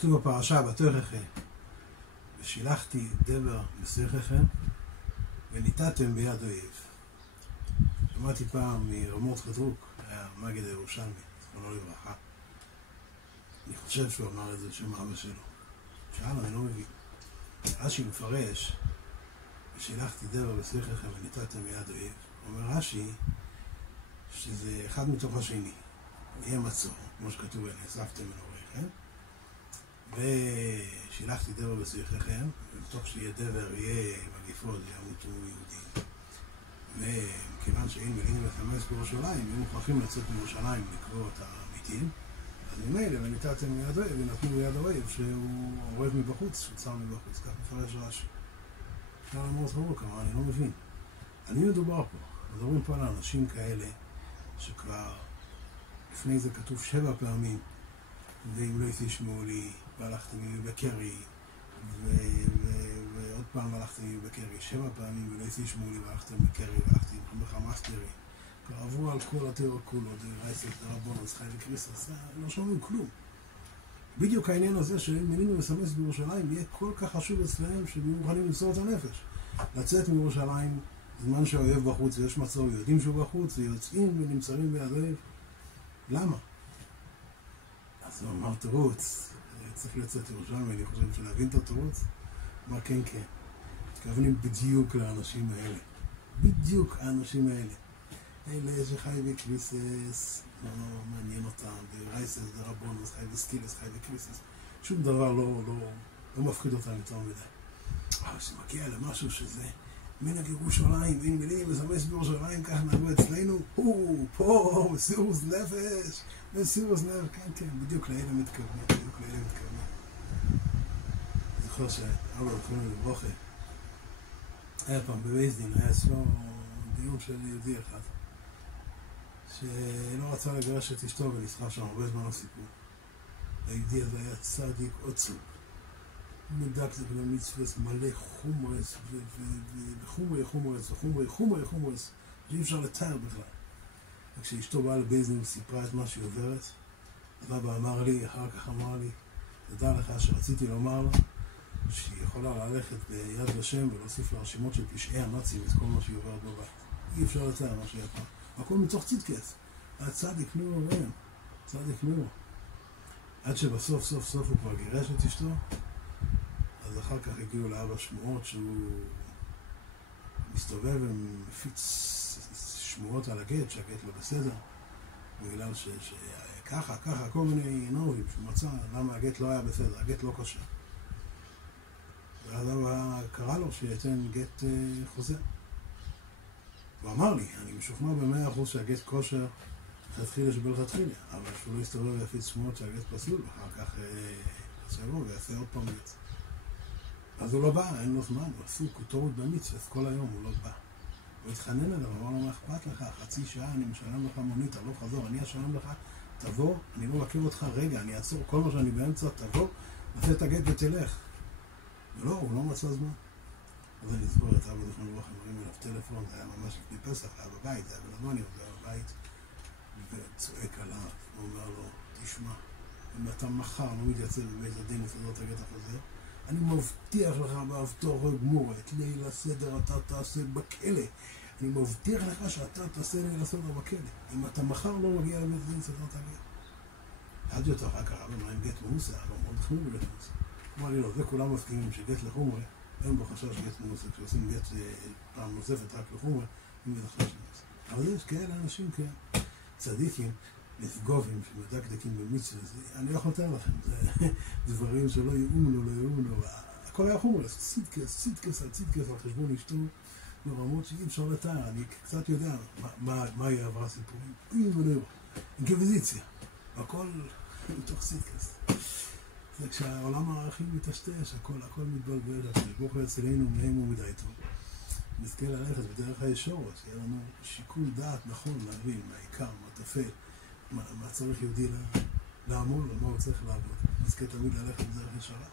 כתוב בפרשה, בתוכחה, ושילחתי דבר בסככם, וניתתם ביד אויב. שמעתי פעם מרמות חדרוק, היה מגד הירושלמי, זכרונו לברכה. אני חושב שהוא אמר את זה שם אבא שלו. שאל, אני לא מבין. רש"י מפרש, ושילחתי דבר בסככם וניתתם ביד אויב. אומר רש"י, שזה אחד מתוך השני. יהיה מצור, כמו שכתוב, נאספתם מן אוריכם. ושילחתי דבר בסככם, ובתוך שיהיה דבר, יהיה מגיפות, ימותו יהודים. וכיוון שאין מלינים לחמאס בירושלים, הם מוכרחים לצאת מירושלים לקרוא את המתים, אז ממילא וניתתם מיד אויב, ונתנו מיד אויב שהוא עורב מבחוץ, שהוא צר מבחוץ, כך מפרש רש"י. אפשר למרות חרוק, אבל אני לא מבין. על מי מדובר פה? מדברים פה על אנשים כאלה שכבר לפני זה כתוב 7 פעמים, ואם לא תשמעו לי, והלכתם לי בקרי, ועוד פעם הלכתם לי בקרי, 7 פעמים, ולא תשמעו לי, והלכתם בקרי, והלכתם בחמאסטרי. כבר עברו על כל התיאור כולו, דרייסת, דרבונוס, חי וקריסוס, לא שומעים כלום. בדיוק העניין הזה שמלינו לסמס בירושלים יהיה כל כך חשוב אצלהם שהם מוכנים למסור את הנפש. לצאת מירושלים, זמן שהאויב בחוץ ויש מצור, יודעים שהוא בחוץ, ויוצאים ונמצאים ביד אויב. למה? אז הוא אמר תירוץ, צריך לצאת ירושלים, ואני חושב שלהבין את התירוץ, אמר כן כן. מתכוונים בדיוק לאנשים האלה. בדיוק האנשים האלה. אלה שחי בקריסס, לא מעניין אותם, דרייסס, דרבונוס, חי בסקילס, חי בקריסס. שום דבר לא מפחיד אותם יותר מדי. אבל שמגיע למשהו שזה מנהג ירושלים, אין מילים, מסמס בירושלים, כך נהגו אצלנו, פה, מסירוס נפש, מסירוס נפש, כן, כן, בדיוק לאלה מתכוונים, בדיוק לאלה מתכוונים. זוכר שאבא זכרונו לברכה, היה פעם בבייסדין, היה אצלו דיון של יהודי אחד, שלא רצה לגרש את אשתו ונסחב שם הרבה זמן הסיפור. היהודי הזה היה צדיק עוצם. מדקדק למצווס מלא חומרס וחומרי שאי אפשר לתאר בכלל. וכשאשתו באה לבייזנים וסיפרה את מה שהיא עוברת, אז אבא אמר לי, אחר כך אמר לי, תדע לך שרציתי לומר לה שהיא יכולה ללכת ביד ושם ולהוסיף לרשימות של פשעי הנאצים את כל מה שהיא עוברת בבית. אי אפשר לתאר מה שהיא עברה. הכל מתוך צדקת. היה צדיק נור, צדיק נור. עד שבסוף סוף הוא כבר גירש את אשתו, אז אחר כך הגיעו לאבא שמועות שהוא מסתובב ומפיץ שמועות על הגט, שהגט לא בסדר, בגלל שככה, כל מיני נורים שהוא מצא, למה הגט לא היה בסדר, הגט לא כשר. ואז אבא קרא לו שייתן גט חוזר. הוא אמר לי, אני משוכנע ב100% שהגט כושר תתחיל שבלכתחילה, אבל שהוא לא יסתובב ויפיץ שמועות שהגט פסול, ואחר כך יסיירו ויעשה עוד פעם גט. אז הוא לא בא, אין לו זמן, הוא עסוק, הוא תורות במצווה, כל היום הוא לא בא. הוא התחנן עליו, הוא אמר לו, מה אכפת לך? חצי שעה אני משלם לך מונית, לא חזור, אני אשלם לך, תבוא, אני לא מכיר אותך רגע, אני אעצור כל מה שאני באמצע, תבוא, נעשה את הגט ותלך. ולא, הוא לא מצא זמן. אז אני אסבור את אבא זכרונו לברכה, מרים אליו טלפון, זה היה ממש לפני פסח, היה בבית, זה היה בלבניה, זה היה בבית, וצועק עליו, הוא אומר לו, תשמע, אם אתה מחר לא מתייצב בבית הדין לסדר את הגט החוזר, אני מבטיח לך באבטוח גמור, את ליל הסדר אתה תעשה בכלא. אני מבטיח לך שאתה תעשה ליל הסדר בכלא. אם אתה מחר לא מגיע לבית הדין לסדר את הגט. עד יותר אחר כך, מה עם גט מאוסה? לא מאוד חמור בגט מאוסה. אמר לי, לא, זה כולם מסכימים שגט לחומרה, אין בו חשש גט מאוסה. כשעושים גט פעם נוספת רק לחומרה, אין בו חשש מאוסה. אבל יש כאלה אנשים כצדיקים, נפגובים שמדקדקים במצווה, אני לא יכול לתאר לכם, זה דברים שלא יאומנו, הכל היה חומרס, צידקס על חשבון אשתו, ברמות שאי אפשר לתאר, אני קצת יודע מה היא עברה סיפורים, אינקוויזיציה, הכל מתוך צידקס. זה כשהעולם הערכים מתשתש, הכל מתבלבל, השבוך אצלנו מהם ומדי טוב. נזכה ללכת בדרך הישורת, שיהיה לנו שיקול דעת נכון להבין מה העיקר, מה תפל, מה צריך יהודי לעמול, מה הוא צריך לעבוד. נזכה תמיד ללכת בדרך ישרה.